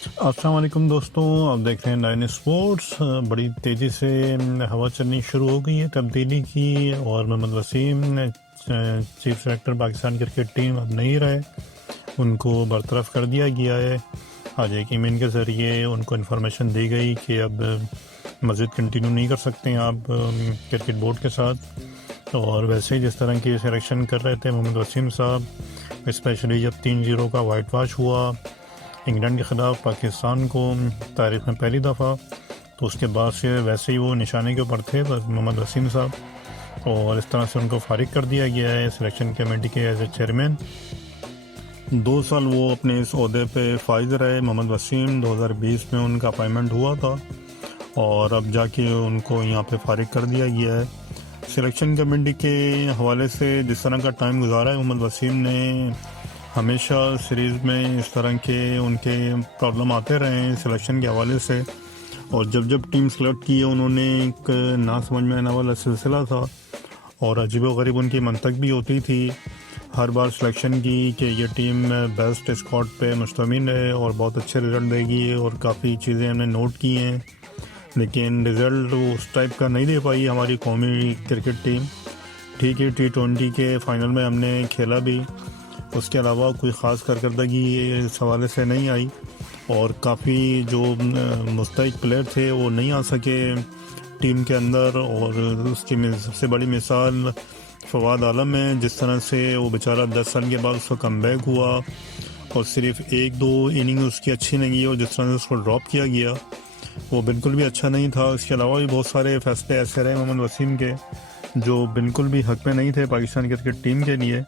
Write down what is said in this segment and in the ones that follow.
अस्सलाम वालेकुम दोस्तों, आप देख रहे हैं नाइन स्पोर्ट्स। बड़ी तेज़ी से हवा चलनी शुरू हो गई है तब्दीली की, और Mohammad Wasim chief selector Pakistan cricket team अब नहीं रहे, उनको बरतरफ कर दिया गया है। आज एक ईमेल के ज़रिए उनको इन्फॉर्मेशन दी गई कि अब मज़ीद कंटिन्यू नहीं कर सकते हैं आप क्रिकेट बोर्ड के साथ। और वैसे ही जिस तरह की सिलेक्शन कर रहे थे मोहम्मद वसीम साहब, स्पेशली जब 3-0 का वाइट वॉश हुआ इंग्लैंड के ख़िलाफ़ पाकिस्तान को तारीख़ में पहली दफ़ा, तो उसके बाद से वैसे ही वो निशाने के ऊपर थे मोहम्मद वसीम साहब, और इस तरह से उनको फारिग कर दिया गया है सिलेक्शन कमेटी के एज ए चेयरमैन। 2 साल वो अपने इस ओहदे पे फाइज रहे मोहम्मद वसीम। 2020 में उनका अपॉइंटमेंट हुआ था और अब जाके उनको यहाँ पे फारिग कर दिया गया है। सिलेक्शन कमेटी के हवाले से जिस तरह का टाइम गुजारा है मोहम्मद वसीम ने, हमेशा सीरीज़ में इस तरह के उनके प्रॉब्लम आते रहे हैं सिलेक्शन के हवाले से, और जब टीम सेलेक्ट की है उन्होंने एक ना समझ में आने वाला सिलसिला था, और अजीब-व-गरीब उनकी मंतक भी होती थी हर बार सिलेक्शन की कि ये टीम बेस्ट स्क्वाड पे मुश्तमिल है और बहुत अच्छे रिज़ल्ट देगी, और काफ़ी चीज़ें हमने नोट की हैं, लेकिन रिज़ल्ट उस टाइप का नहीं दे पाई हमारी कौमी क्रिकेट टीम। ठीक है, T20 के फ़ाइनल में हमने खेला भी, उसके अलावा कोई ख़ास कारकर्दगी इस हवाले से नहीं आई, और काफ़ी जो मुस्तहिक प्लेयर थे वो नहीं आ सके टीम के अंदर। और उसकी सबसे बड़ी मिसाल फवाद आलम है, जिस तरह से वो बेचारा 10 साल के बाद उसका कमबैक हुआ और सिर्फ 1-2 इनिंग उसकी अच्छी नहीं गई, और जिस तरह से उसको ड्रॉप किया गया वो बिल्कुल भी अच्छा नहीं था। इसके अलावा भी बहुत सारे फैसले ऐसे रहे मोहम्मद वसीम के जो बिल्कुल भी हक में नहीं थे पाकिस्तान क्रिकेट टीम के लिए,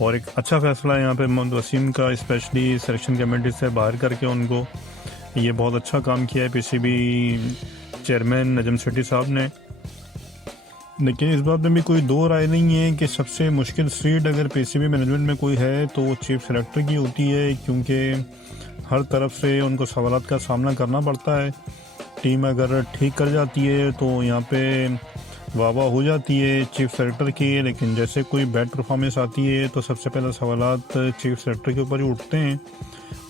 और एक अच्छा फ़ैसला है यहाँ पे मोहम्मद वसीम का, स्पेशली सिलेक्शन कमेटी से बाहर करके उनको ये बहुत अच्छा काम किया है पीसीबी चेयरमैन नजम सेठी साहब ने। लेकिन इस बात में भी कोई दो राय नहीं है कि सबसे मुश्किल सीट अगर पीसीबी मैनेजमेंट में कोई है तो वो चीफ सेलेक्टर की होती है, क्योंकि हर तरफ से उनको सवालात का सामना करना पड़ता है। टीम अगर ठीक कर जाती है तो यहाँ पे वाह हो जाती है चीफ सेलेक्टर की, लेकिन जैसे कोई बैड परफॉर्मेंस आती है तो सबसे पहले सवालात चीफ सेलेक्टर के ऊपर ही उठते हैं।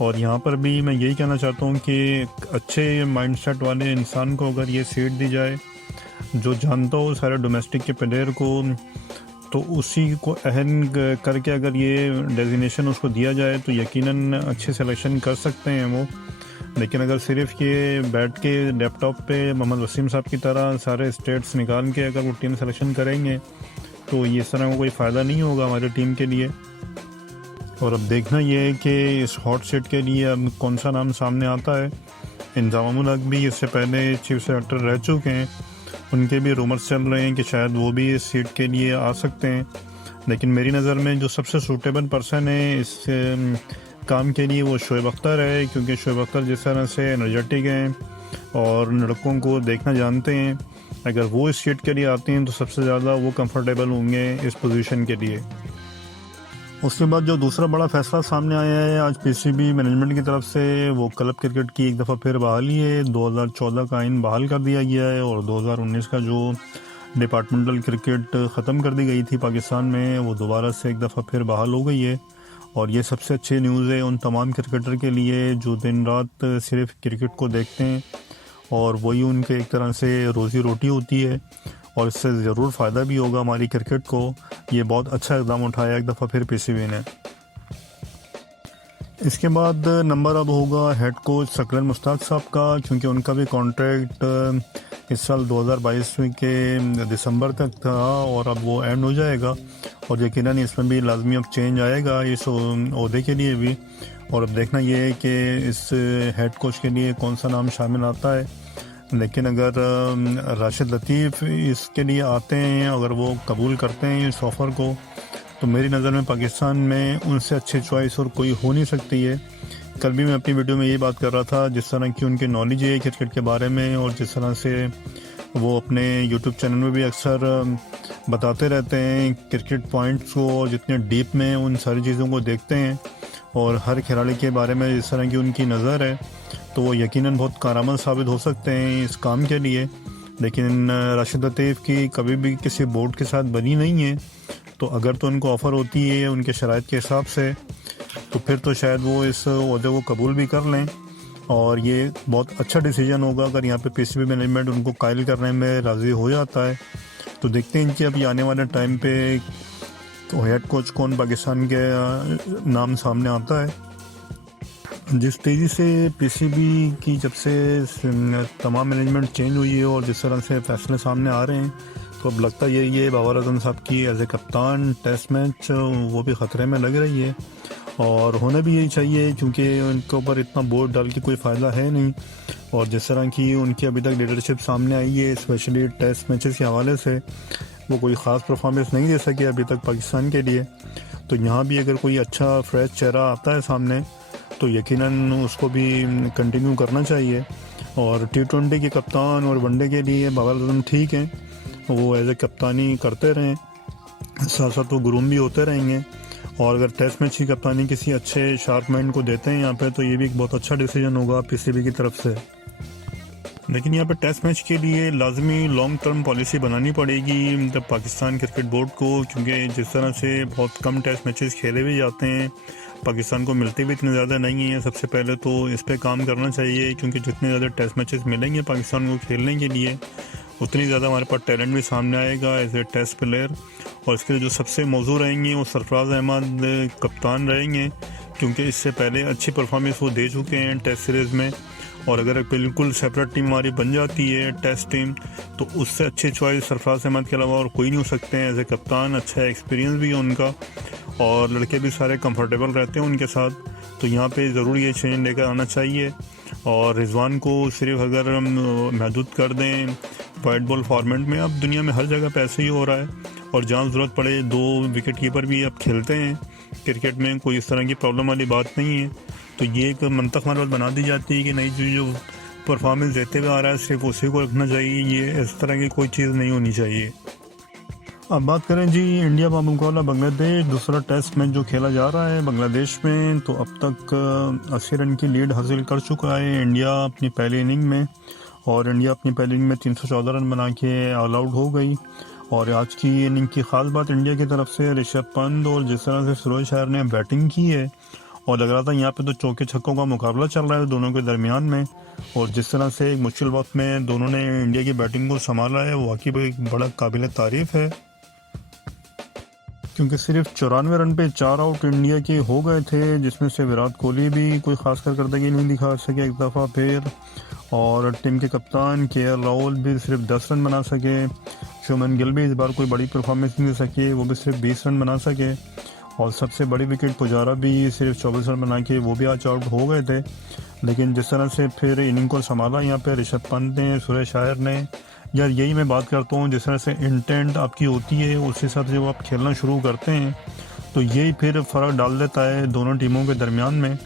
और यहाँ पर भी मैं यही कहना चाहता हूँ कि अच्छे माइंडसेट वाले इंसान को अगर ये सीट दी जाए जो जानता हो सारे डोमेस्टिक के प्लेयर को, तो उसी को अहम करके अगर ये डेजिग्नेशन उसको दिया जाए तो यकीनन अच्छे सिलेक्शन कर सकते हैं वो। लेकिन अगर सिर्फ ये बैठ के लैपटॉप पे मोहम्मद वसीम साहब की तरह सारे स्टेट्स निकाल के अगर वो टीम सिलेक्शन करेंगे तो ये इस तरह का कोई फ़ायदा नहीं होगा हमारी टीम के लिए। और अब देखना ये है कि इस हॉट सीट के लिए अब कौन सा नाम सामने आता है। इंजामुल हक भी इससे पहले चीफ सेलेक्टर रह चुके हैं, उनके भी रूमर्स चल रहे हैं कि शायद वो भी इस सीट के लिए आ सकते हैं। लेकिन मेरी नज़र में जो सबसे सूटेबल पर्सन है इस काम के लिए वो शोएब अख्तर है, क्योंकि शोएब अख्तर जिस तरह से एनर्जेटिक हैं और लड़कों को देखना जानते हैं, अगर वो इस सीट के लिए आते हैं तो सबसे ज़्यादा वो कंफर्टेबल होंगे इस पोजीशन के लिए। उसके बाद जो दूसरा बड़ा फैसला सामने आया है आज पीसीबी मैनेजमेंट की तरफ से, वो क्लब क्रिकेट की एक दफ़ा फिर बहाली है। 2014 का आइन बहाल कर दिया गया है और 2019 का जो डिपार्टमेंटल क्रिकेट ख़त्म कर दी गई थी पाकिस्तान में वो दोबारा से एक दफ़ा फिर बहाल हो गई है। और ये सबसे अच्छी न्यूज़ है उन तमाम क्रिकेटर के लिए जो दिन रात सिर्फ क्रिकेट को देखते हैं, और वही उनके एक तरह से रोज़ी रोटी होती है, और इससे ज़रूर फ़ायदा भी होगा हमारी क्रिकेट को। ये बहुत अच्छा इक़दाम उठाया एक दफ़ा फिर पीसीबी ने। इसके बाद नंबर अब होगा हेड कोच सकरन मुश्ताक साहब का, क्योंकि उनका भी कॉन्ट्रैक्ट इस साल 2022 के दिसंबर तक था और अब वो एंड हो जाएगा, और यकीनन इसमें भी लाजमी अब चेंज आएगा इस ओहदे के लिए भी। और अब देखना ये है कि इस हेड कोच के लिए कौन सा नाम शामिल आता है। लेकिन अगर राशिद लतीफ़ इसके लिए आते हैं, अगर वो कबूल करते हैं इस ऑफ़र को, तो मेरी नज़र में पाकिस्तान में उनसे अच्छी चॉइस और कोई हो नहीं सकती है। कल भी मैं अपनी वीडियो में ये बात कर रहा था, जिस तरह की उनकी नॉलेज है क्रिकेट के बारे में और जिस तरह से वो अपने यूट्यूब चैनल में भी अक्सर बताते रहते हैं क्रिकेट पॉइंट्स को, और जितने डीप में उन सारी चीज़ों को देखते हैं और हर खिलाड़ी के बारे में जिस तरह की उनकी नज़र है, तो वो यकीनन बहुत कारआमद साबित हो सकते हैं इस काम के लिए। लेकिन राशिद लतीफ़ की कभी भी किसी बोर्ड के साथ बनी नहीं है, तो अगर तो उनको ऑफ़र होती है उनके शराइत के हिसाब से, तो फिर तो शायद वो इस ओहदे को कबूल भी कर लें। और ये बहुत अच्छा डिसीजन होगा अगर यहाँ पे पीसीबी मैनेजमेंट उनको कायल करने में राज़ी हो जाता है। तो देखते हैं कि अभी आने वाले टाइम पे तो हेड कोच कौन पाकिस्तान के नाम सामने आता है। जिस तेज़ी से पीसीबी की जब से तमाम मैनेजमेंट चेंज हुई है और जिस तरह से फैसले सामने आ रहे हैं, तो अब लगता यही है बाबर आजम साहब की एज ए कप्तान टेस्ट मैच वो भी ख़तरे में लग रही है। और होना भी यही चाहिए क्योंकि उनके ऊपर इतना बोझ डाल के कोई फ़ायदा है नहीं। और जिस तरह की उनकी अभी तक लीडरशिप सामने आई है, स्पेशली टेस्ट मैचेस के हवाले से, वो कोई ख़ास परफॉर्मेंस नहीं दे सके अभी तक पाकिस्तान के लिए। तो यहाँ भी अगर कोई अच्छा फ्रेश चेहरा आता है सामने तो यकीनन उसको भी कंटिन्यू करना चाहिए। और T20 के कप्तान और वनडे के लिए बाबर आजम ठीक हैं, वो एज ए कप्तानी करते रहें, साथ साथ वो ग्रूम भी होते रहेंगे। और अगर टेस्ट मैच की कप्तानी किसी अच्छे शार्प माइंड को देते हैं यहाँ पे, तो ये भी एक बहुत अच्छा डिसीजन होगा पीसीबी की तरफ से। लेकिन यहाँ पे टेस्ट मैच के लिए लाजमी लॉन्ग टर्म पॉलिसी बनानी पड़ेगी मतलब पाकिस्तान क्रिकेट बोर्ड को, क्योंकि जिस तरह से बहुत कम टेस्ट मैचेस खेले भी जाते हैं, पाकिस्तान को मिलते भी इतने ज़्यादा नहीं हैं। सबसे पहले तो इस पे काम करना चाहिए, क्योंकि जितने ज़्यादा टेस्ट मैचेस मिलेंगे पाकिस्तान को खेलने के लिए, उतनी ज़्यादा हमारे पास टैलेंट भी सामने आएगा एज ए टेस्ट प्लेयर। और इसके लिए जो सबसे मौजू रहेंगे वो सरफराज अहमद कप्तान रहेंगे, क्योंकि इससे पहले अच्छी परफॉर्मेंस वो दे चुके हैं टेस्ट सीरीज़ में। और अगर बिल्कुल सेपरेट टीम हमारी बन जाती है टेस्ट टीम, तो उससे अच्छी चॉइस सरफराज अहमद के अलावा और कोई नहीं हो सकते हैं एज ए कप्तान। अच्छा एक्सपीरियंस भी है उनका और लड़के भी सारे कंफर्टेबल रहते हैं उनके साथ। तो यहाँ पे ज़रूर ये चेंज लेकर आना चाहिए। और रिजवान को सिर्फ अगर हम महदूद कर दें वाइट बॉल फॉर्मेट में, अब दुनिया में हर जगह पे ऐसे ही हो रहा है। और जहाँ ज़रूरत पड़े 2 विकेट कीपर भी अब खेलते हैं क्रिकेट में, कोई इस तरह की प्रॉब्लम वाली बात नहीं है। तो ये एक मंतक हमारे पास बना दी जाती है कि नहीं, जो परफॉर्मेंस देते हुए आ रहा है सिर्फ उसी को रखना चाहिए, ये इस तरह की कोई चीज़ नहीं होनी चाहिए। अब बात करें जी इंडिया का मुकाबला बांग्लादेश, दूसरा टेस्ट मैच जो खेला जा रहा है बांग्लादेश में, तो अब तक 80 रन की लीड हासिल कर चुका है इंडिया अपनी पहली इनिंग में। और इंडिया अपनी पहली इनिंग में 314 रन बना के ऑल आउट हो गई। और आज की इनिंग की ख़ास बात इंडिया की तरफ से ऋषभ पंत और जिस तरह से सुरेश अय्यर ने बैटिंग की है, और लग रहा था यहाँ पे तो चौके छक्कों का मुकाबला चल रहा है दोनों के दरमियान में। और जिस तरह से एक मुश्किल वक्त में दोनों ने इंडिया की बैटिंग को संभाला है, वो वाकई एक बड़ा काबिल तारीफ़ है। क्योंकि सिर्फ 94 रन पे 4 आउट इंडिया के हो गए थे, जिसमें से विराट कोहली भी कोई खास कारकर्दगी नहीं दिखा सके एक दफ़ा फिर। और टीम के कप्तान KL राहुल भी सिर्फ 10 रन बना सके। शुभमन गिल भी इस बार कोई बड़ी परफॉर्मेंस नहीं दे सके, वो भी सिर्फ 20 रन बना सके। और सबसे बड़ी विकेट पुजारा भी सिर्फ 24 रन बना के वो भी आज आउट हो गए थे। लेकिन जिस तरह से फिर इनिंग को संभाला यहाँ पे ऋषभ पंत ने, सुरेश अय्यर ने, यार यही मैं बात करता हूँ, जिस तरह से इंटेंट आपकी होती है उस हिसाब से जब आप खेलना शुरू करते हैं तो यही फिर फ़र्क डाल देता है दोनों टीमों के दरमियान में।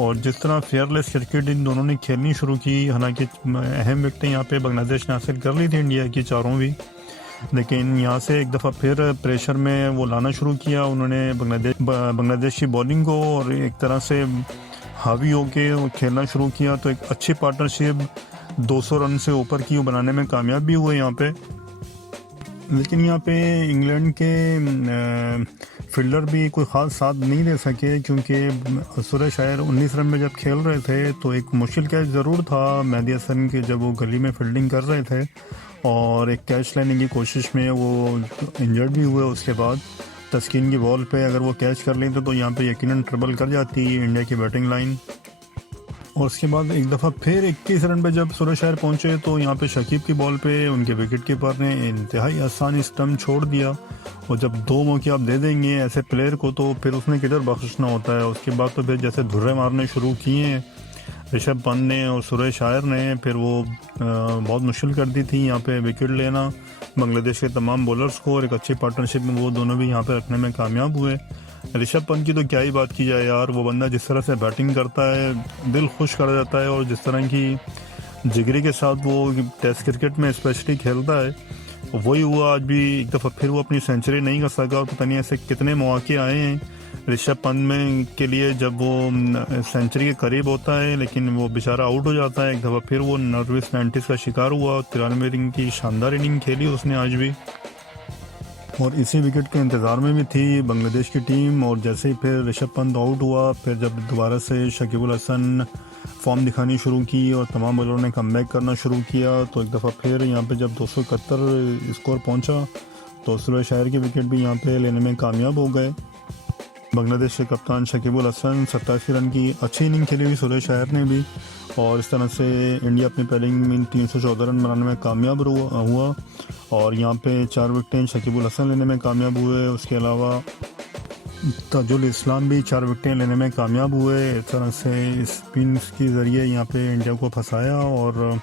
और जिस तरह फेयरलेस क्रिकेट इन दोनों ने खेलनी शुरू की, हालांकि अहम विकेटें यहाँ पे बांग्लादेश ने हासिल कर ली थी इंडिया की चारों भी, लेकिन यहाँ से एक दफ़ा फिर प्रेशर में वो लाना शुरू किया उन्होंने बांग्लादेश की बॉलिंग को, और एक तरह से हावी होके खेलना शुरू किया। तो एक अच्छी पार्टनरशिप 200 रन से ऊपर की वो बनाने में कामयाब भी हुए यहाँ पे। लेकिन यहाँ पे इंग्लैंड के फील्डर भी कोई ख़ास साथ नहीं दे सके, क्योंकि सुरेश अय्यर 19 रन में जब खेल रहे थे तो एक मुश्किल कैच ज़रूर था मेहदी हसन के, जब वो गली में फील्डिंग कर रहे थे और एक कैच लेने की कोशिश में वो इंजर्ड भी हुए। उसके बाद तस्कीन की बॉल पे अगर वो कैच कर लेते तो यहाँ पे यकीनन ट्रबल कर जाती इंडिया की बैटिंग लाइन। और उसके बाद एक दफ़ा फिर 21 रन पे जब सुरेश अय्यर पहुंचे तो यहाँ पे शकीब की बॉल पे उनके विकेट कीपर ने इंतहाई आसानी स्टंप छोड़ दिया। और जब 2 मौके आप दे देंगे ऐसे प्लेयर को तो फिर उसने किधर बख्शना होता है। उसके बाद तो फिर जैसे धुर्रे मारने शुरू किए हैं ऋषभ पंत ने और सुरेश अय्यर ने, फिर वो बहुत मुश्किल कर दी थी यहाँ पे विकेट लेना बांग्लादेश के तमाम बॉलर्स को। और एक अच्छी पार्टनरशिप में वो दोनों भी यहाँ पे रखने में कामयाब हुए। ऋषभ पंत की तो क्या ही बात की जाए यार, वो बंदा जिस तरह से बैटिंग करता है दिल खुश कर जाता है, और जिस तरह की जिगरी के साथ वो टेस्ट क्रिकेट में स्पेशली खेलता है, वही हुआ आज भी। एक दफ़ा फिर वो अपनी सेंचुरी नहीं कर सका, और पता नहीं ऐसे कितने मौके आए हैं ऋषभ पंत में के लिए जब वो सेंचुरी के करीब होता है, लेकिन वो बेचारा आउट हो जाता है। एक दफ़ा फिर वो नर्वस 90s का शिकार हुआ। 93 रन की शानदार इनिंग खेली उसने आज भी, और इसी विकेट के इंतज़ार में भी थी बांग्लादेश की टीम। और जैसे ही फिर ऋषभ पंत आउट हुआ, फिर जब दोबारा से शकीबुल हसन फॉर्म दिखानी शुरू की और तमाम बॉलरों ने कमबैक करना शुरू किया। तो एक दफ़ा फिर यहाँ पे जब 271 स्कोर पहुँचा तो सुरेश शायर की विकेट भी यहाँ पे लेने में कामयाब हो गए। बांग्लादेश के कप्तान शकीबुल हसन 87 रन की अच्छी इनिंग खेली हुई सुरेश शायर ने भी, और इस तरह से इंडिया अपनी बैटिंग में 314 रन बनाने में कामयाब हुआ और यहाँ पे 4 विकेटें शकीबुल हसन लेने में कामयाब हुए। उसके अलावा ताजुल इस्लाम भी 4 विकेटें लेने में कामयाब हुए। इस तरह से स्पिन के ज़रिए यहाँ पे इंडिया को फंसाया और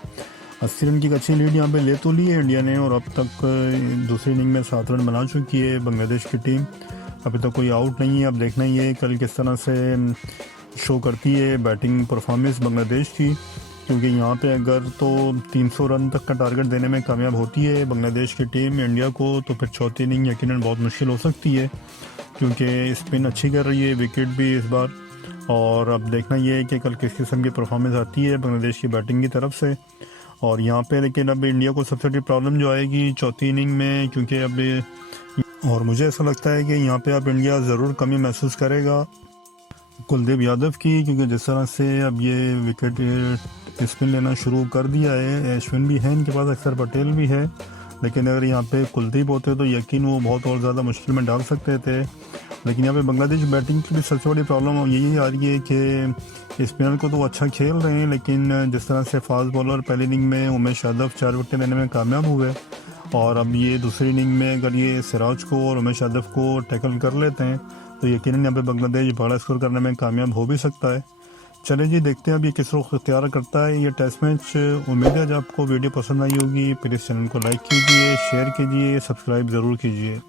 80 रन की अच्छी लीड यहाँ पे ले तो ली है इंडिया ने, और अब तक दूसरी इनिंग में 7 रन बना चुकी है बांग्लादेश की टीम। अभी तक कोई आउट नहीं है। अब देखना ही है कल किस तरह से शो करती है बैटिंग परफॉर्मेंस बांग्लादेश की, क्योंकि यहाँ पे अगर तो 300 रन तक का टारगेट देने में कामयाब होती है बांग्लादेश की टीम इंडिया को, तो फिर चौथी इनिंग यकीनन बहुत मुश्किल हो सकती है, क्योंकि स्पिन अच्छी कर रही है, विकेट भी इस बार। और अब देखना ये है कि कल किस किस्म की परफॉर्मेंस आती है बांग्लादेश की बैटिंग की तरफ से। और यहाँ पे लेकिन अब इंडिया को सबसे बड़ी प्रॉब्लम जो आएगी चौथी इनिंग में, क्योंकि अब और मुझे ऐसा लगता है कि यहाँ पे अब इंडिया ज़रूर कमी महसूस करेगा कुलदीप यादव की, क्योंकि जिस तरह से अब ये विकेट स्पिन लेना शुरू कर दिया है, अश्विन भी है इनके पास, अक्षर पटेल भी है, लेकिन अगर यहाँ पे कुलदीप होते तो यकीन वो बहुत और ज़्यादा मुश्किल में डाल सकते थे। लेकिन यहाँ पे बांग्लादेश बैटिंग की भी सबसे बड़ी प्रॉब्लम यही आ रही है कि स्पिनर को तो अच्छा खेल रहे हैं, लेकिन जिस तरह से फास्ट बॉलर पहली इनिंग में उमेश यादव 4 विकेट लेने में कामयाब हुए, और अब ये दूसरी इनिंग में अगर ये सिराज को और उमेश यादव को टैकल कर लेते हैं तो यकीनन यहाँ पे बांग्लादेश बड़ा स्कोर करने में कामयाब हो भी सकता है। चलिए जी, देखते हैं अब ये किस रुख इख्तियार करता है ये टेस्ट मैच। उम्मीद है जब आपको वीडियो पसंद आई होगी, प्लीज़ चैनल को लाइक कीजिए, शेयर कीजिए, सब्सक्राइब ज़रूर कीजिए।